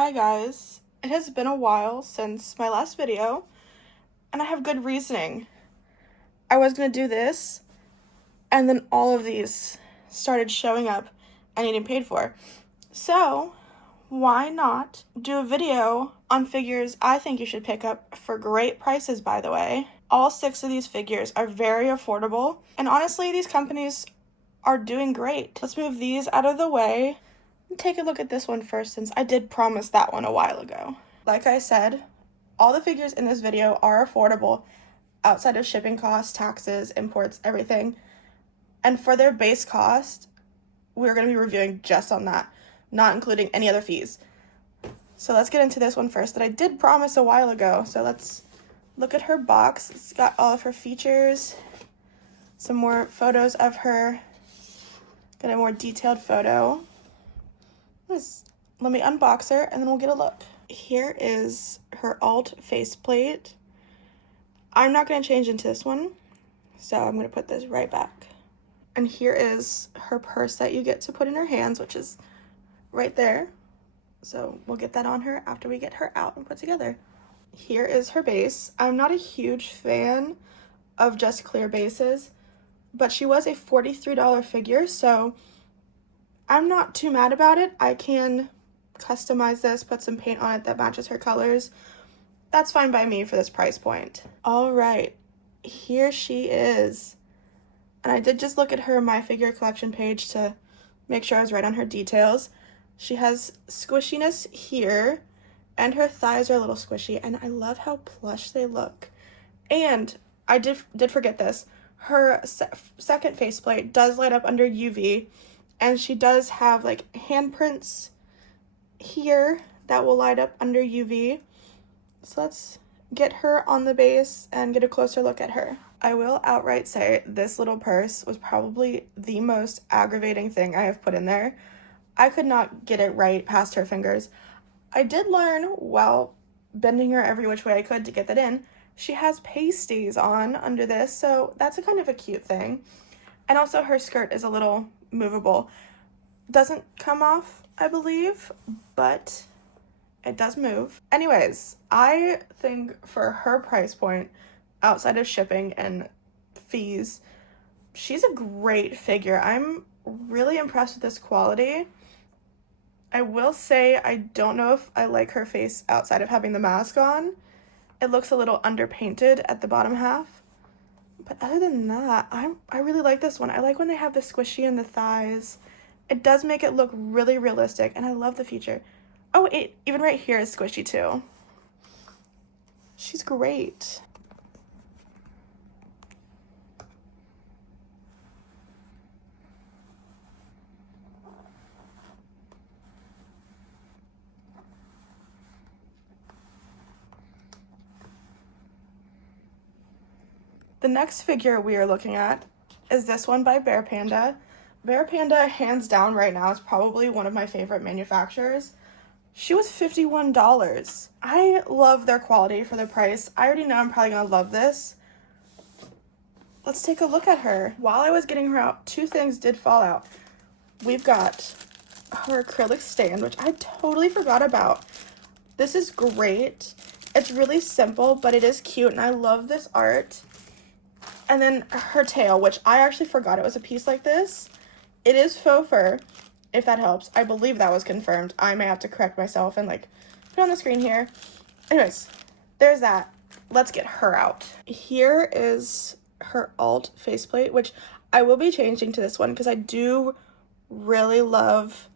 Hi guys, it has been a while since my last video, and I have good reasoning. I was gonna do this, and then all of these started showing up and getting paid for. So, why not do a video on figures I think you should pick up for great prices, by the way. All 6 of these figures are very affordable, and honestly, these companies are doing great. Let's move these out of the way. Take a look at this one first, since I did promise that one a while ago. Like I said, all the figures in this video are affordable outside of shipping costs, taxes, imports, everything. And for their base cost, we're going to be reviewing just on that, not including any other fees. So let's get into this one first that I did promise a while ago. So let's look at her box. It's got all of her features, some more photos of her, got a more detailed photo. Let me unbox her and then we'll get a look. Here is her alt faceplate. I'm not going to change into this one, so I'm going to put this right back. And here is her purse that you get to put in her hands, which is right there. So we'll get that on her after we get her out and put together. Here is her base. I'm not a huge fan of just clear bases, but she was a $43 figure, so I'm not too mad about it. I can customize this, put some paint on it that matches her colors. That's fine by me for this price point. All right, here she is. And I did just look at her My Figure Collection page to make sure I was right on her details. She has squishiness here, and her thighs are a little squishy, and I love how plush they look. And I did forget this. Her second faceplate does light up under UV, and she does have like handprints here that will light up under UV. So let's get her on the base and get a closer look at her. I will outright say this little purse was probably the most aggravating thing I have put in there. I could not get it right past her fingers. I did learn while bending her every which way I could to get that in. She has pasties on under this, so that's a kind of a cute thing. And also her skirt is a little movable. Doesn't come off, I believe, but it does move. Anyways, I think for her price point, outside of shipping and fees, she's a great figure. I'm really impressed with this quality. I will say I don't know if I like her face outside of having the mask on. It looks a little underpainted at the bottom half. But other than that, I really like this one. I like when they have the squishy in the thighs. It does make it look really realistic, and I love the feature. Oh, even right here is squishy too. She's great. The next figure we are looking at is this one by Panda. Panda, hands down right now, is probably one of my favorite manufacturers. She was $51. I love their quality for the price. I already know I'm probably gonna love this. Let's take a look at her. While I was getting her out, 2 things did fall out. We've got her acrylic stand, which I totally forgot about. This is great. It's really simple, but it is cute, and I love this art. And then her tail, which I actually forgot it was a piece like this. It is faux fur, if that helps. I believe that was confirmed. I may have to correct myself and put it on the screen here. Anyways, there's that. Let's get her out. Here is her alt faceplate, which I will be changing to this one because I do really love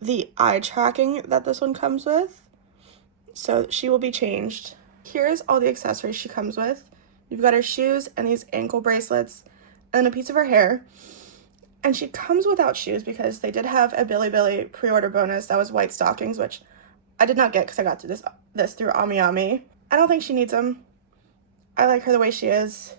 the eye tracking that this one comes with. So she will be changed. Here's all the accessories she comes with. You've got her shoes and these ankle bracelets and a piece of her hair. And she comes without shoes because they did have a Billy pre-order bonus that was white stockings, which I did not get because I got to this through Ami. I don't think she needs them. I like her the way she is.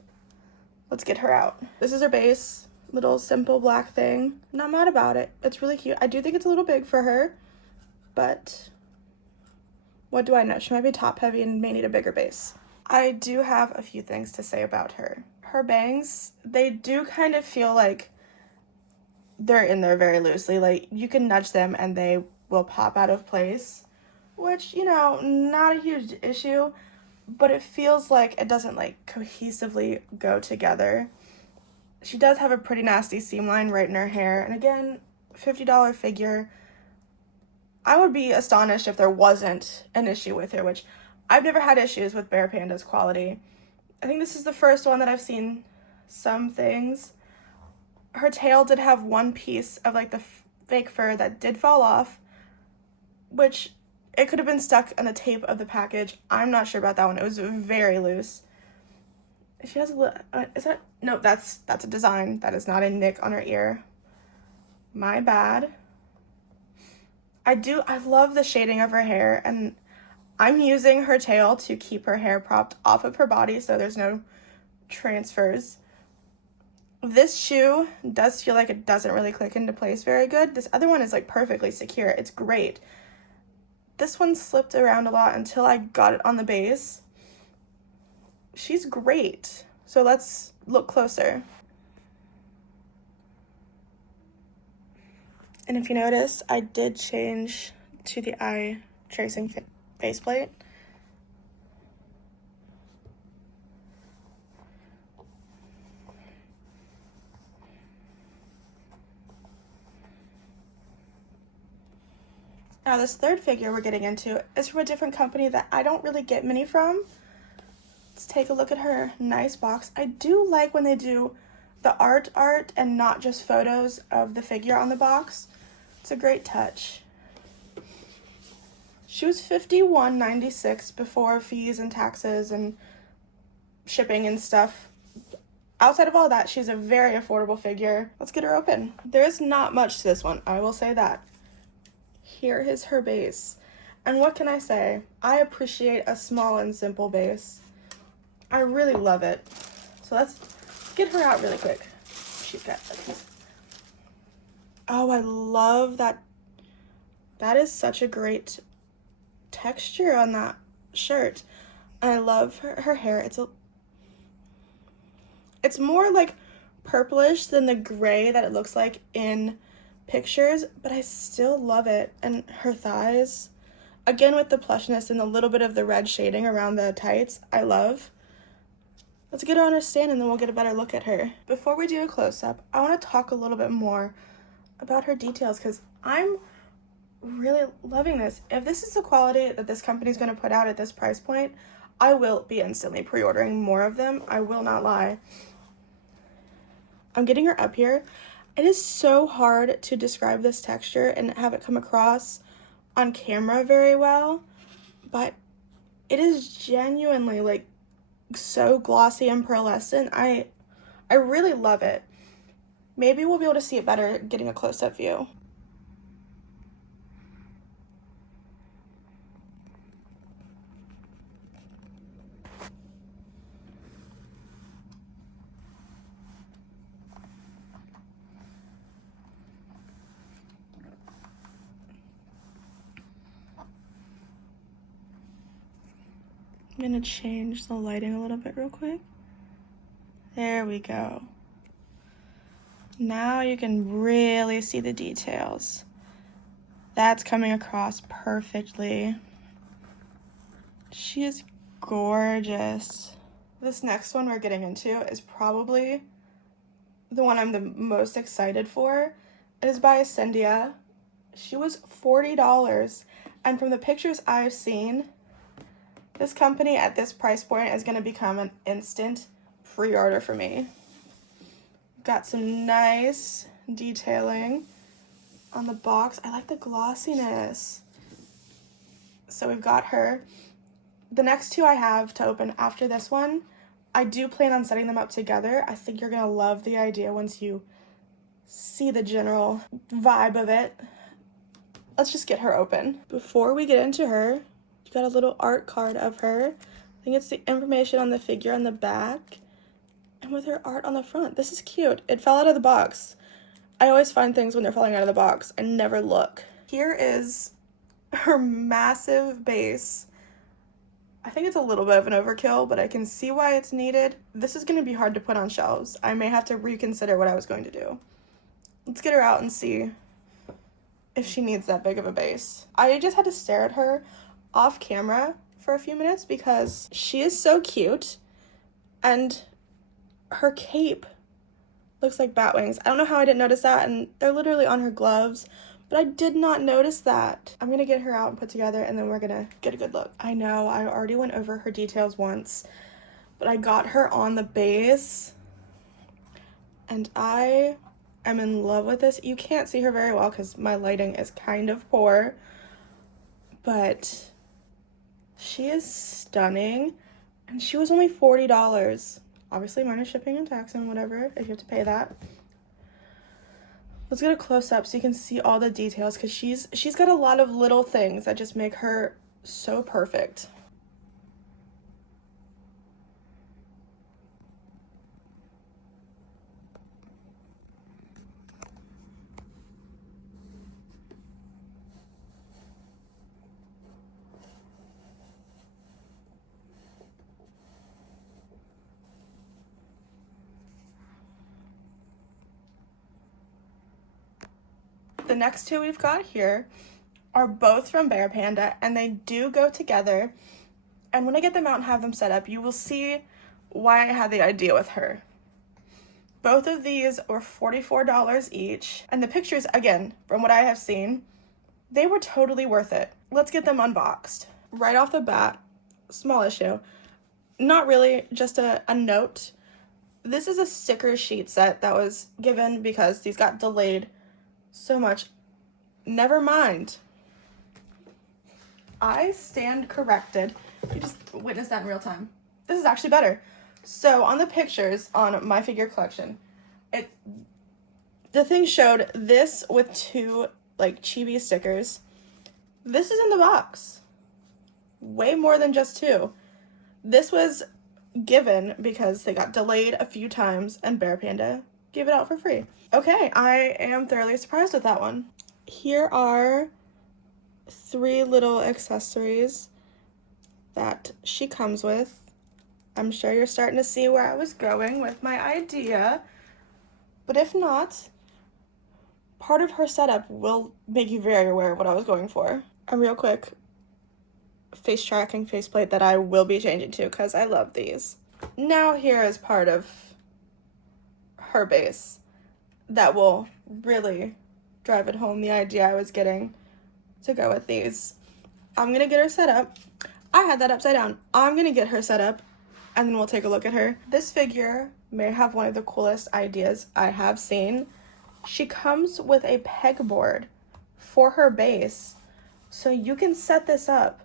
Let's get her out. This is her base, little simple black thing. Not mad about it. It's really cute. I do think it's a little big for her, but what do I know? She might be top heavy and may need a bigger base. I do have a few things to say about her. Her bangs, they do kind of feel like they're in there very loosely. You can nudge them and they will pop out of place. which, you know, not a huge issue, but it feels like it doesn't like cohesively go together. She does have a pretty nasty seam line right in her hair, and again, $50 figure. I would be astonished if there wasn't an issue with her, which I've never had issues with Bear Panda's quality. I think this is the first one that I've seen some things. Her tail did have one piece of like the fake fur that did fall off, which it could have been stuck on the tape of the package. I'm not sure about that one. It was very loose. She has a little, is that, no, that's a design. That is not a nick on her ear. My bad. I love the shading of her hair, and I'm using her tail to keep her hair propped off of her body so there's no transfers. This shoe does feel like it doesn't really click into place very good. This other one is like perfectly secure. It's great. This one slipped around a lot until I got it on the base. She's great. So let's look closer. And if you notice, I did change to the eye tracing faceplate. Now this third figure we're getting into is from a different company that I don't really get many from. Let's take a look at her nice box. I do like when they do the art and not just photos of the figure on the box. It's a great touch. She was $51.96 before fees and taxes and shipping and stuff. Outside of all that, she's a very affordable figure. Let's get her open. There is not much to this one, I will say that. Here is her base. And what can I say? I appreciate a small and simple base. I really love it. So let's get her out really quick. She's got a piece. Oh, I love that. That is such a great texture on that shirt. And I love her hair. It's more like purplish than the gray that it looks like in pictures, but I still love it. And her thighs, again with the plushness and a little bit of the red shading around the tights, I love. Let's get her on her stand and then we'll get a better look at her. Before we do a close-up, I want to talk a little bit more about her details because I'm really loving this. If this is the quality that this company is going to put out at this price point, I will be instantly pre-ordering more of them. I will not lie. I'm getting her up here. It is so hard to describe this texture and have it come across on camera very well, but it is genuinely like so glossy and pearlescent. I really love it. Maybe we'll be able to see it better getting a close-up view. I'm gonna change the lighting a little bit real quick. There we go. Now you can really see the details. That's coming across perfectly. She is gorgeous. This next one we're getting into is probably the one I'm the most excited for. It is by Ascendia. She was $40, and from the pictures I've seen, this company at this price point is going to become an instant pre-order for me. Got some nice detailing on the box. I like the glossiness. So we've got her. The next two I have to open after this one, I do plan on setting them up together. I think you're going to love the idea once you see the general vibe of it. Let's just get her open. Before we get into her, you got a little art card of her. I think it's the information on the figure on the back. And with her art on the front. This is cute. It fell out of the box. I always find things when they're falling out of the box. I never look. Here is her massive base. I think it's a little bit of an overkill, but I can see why it's needed. This is going to be hard to put on shelves. I may have to reconsider what I was going to do. Let's get her out and see if she needs that big of a base. I just had to stare at her off camera for a few minutes because she is so cute, and her cape looks like bat wings. I don't know how I didn't notice that, and they're literally on her gloves, but I did not notice that. I'm gonna get her out and put together, and then we're gonna get a good look. I know I already went over her details once, but I got her on the base, and I am in love with this. You can't see her very well because my lighting is kind of poor, but she is stunning, and she was only $40. Obviously minus shipping and tax and whatever, if you have to pay that. Let's get a close-up so you can see all the details, because she's got a lot of little things that just make her so perfect. The next two we've got here are both from Panda, and they do go together. And when I get them out and have them set up, you will see why I had the idea with her. Both of these were $44 each, and the pictures, again, from what I have seen, they were totally worth it. Let's get them unboxed. Right off the bat, small issue. Not really, just a note. This is a sticker sheet set that was given because these got delayed so much. Never mind. I stand corrected. You just witnessed that in real time. This is actually better. So on the pictures on my figure collection, the thing showed this with two like chibi stickers. This is in the box. Way more than just two. This was given because they got delayed a few times and Panda gave it out for free. Okay, I am thoroughly surprised with that one. Here are 3 little accessories that she comes with. I'm sure you're starting to see where I was going with my idea, but if not, part of her setup will make you very aware of what I was going for. A real quick face tracking faceplate that I will be changing to because I love these. Now here is part of her base that will really drive it home, the idea I was getting to go with these. I'm gonna get her set up. I had that upside down. I'm gonna get her set up, and then we'll take a look at her. This figure may have one of the coolest ideas I have seen. She comes with a pegboard for her base, so you can set this up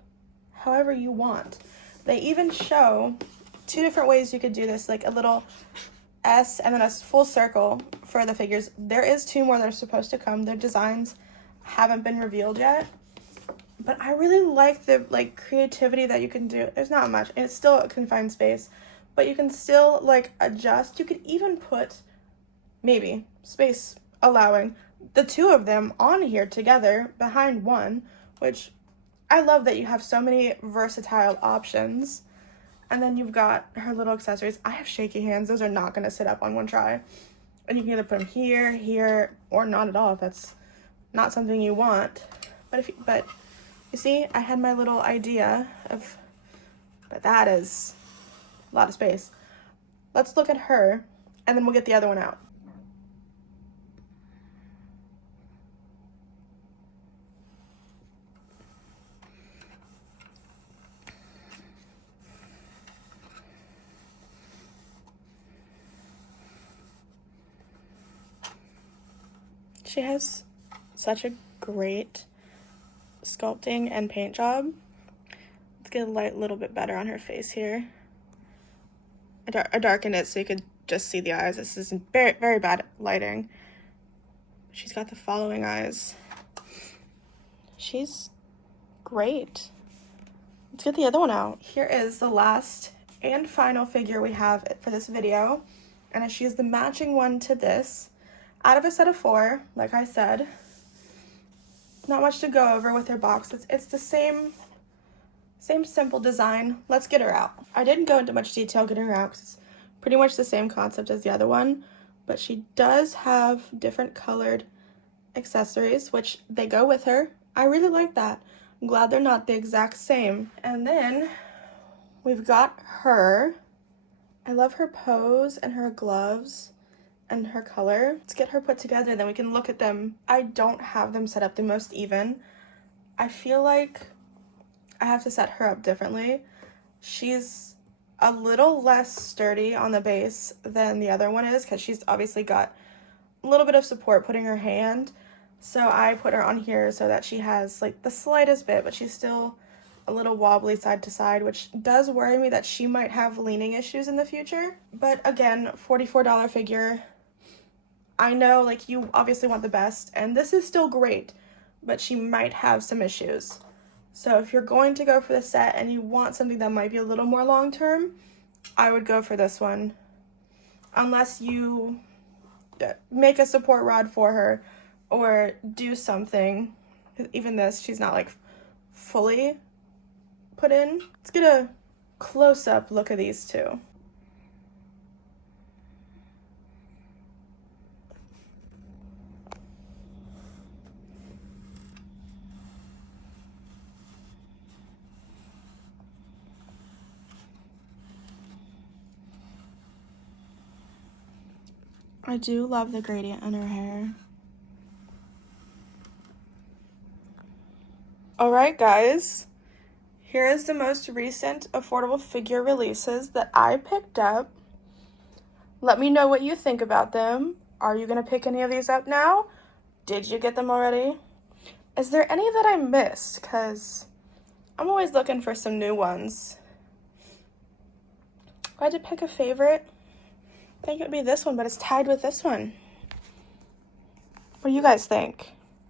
however you want. They even show 2 different ways you could do this, like a little S and then a full circle for the figures. There is 2 more that are supposed to come. Their designs haven't been revealed yet, but I really like the creativity that you can do. There's not much, and it's still a confined space, but you can still adjust. You could even put, maybe space allowing, the 2 of them on here together behind one, which I love that you have so many versatile options. And then you've got her little accessories. I have shaky hands. Those are not going to sit up on one try. And you can either put them here, here, or not at all if that's not something you want. But you see, I had my little idea of, but that is a lot of space. Let's look at her, and then we'll get the other one out. She has such a great sculpting and paint job. Let's get a light little bit better on her face here. I darkened it so you could just see the eyes. This is very, very bad lighting. She's got the following eyes. She's great. Let's get the other one out. Here is the last and final figure we have for this video, and she is the matching one to this. Out of a set of 4, like I said, not much to go over with her box. It's the same simple design. Let's get her out. I didn't go into much detail getting her out because it's pretty much the same concept as the other one, but she does have different colored accessories, which they go with her. I really like that. I'm glad they're not the exact same. And then we've got her. I love her pose and her gloves and her color. Let's get her put together, then we can look at them. I don't have them set up the most even. I feel like I have to set her up differently. She's a little less sturdy on the base than the other one is because she's obviously got a little bit of support putting her hand. So I put her on here so that she has like the slightest bit, but she's still a little wobbly side to side, which does worry me that she might have leaning issues in the future. But again, $44 figure. I know like you obviously want the best, and this is still great, but she might have some issues. So if you're going to go for the set and you want something that might be a little more long term, I would go for this one. Unless you make a support rod for her or do something. Even this, she's not like fully put in. Let's get a close-up look at these two. I do love the gradient in her hair. Alright guys, here is the most recent affordable figure releases that I picked up. Let me know what you think about them. Are you going to pick any of these up now? Did you get them already? Is there any that I missed? Because I'm always looking for some new ones. If I had to pick a favorite, I think it would be this one, but it's tied with this one. What do you guys think?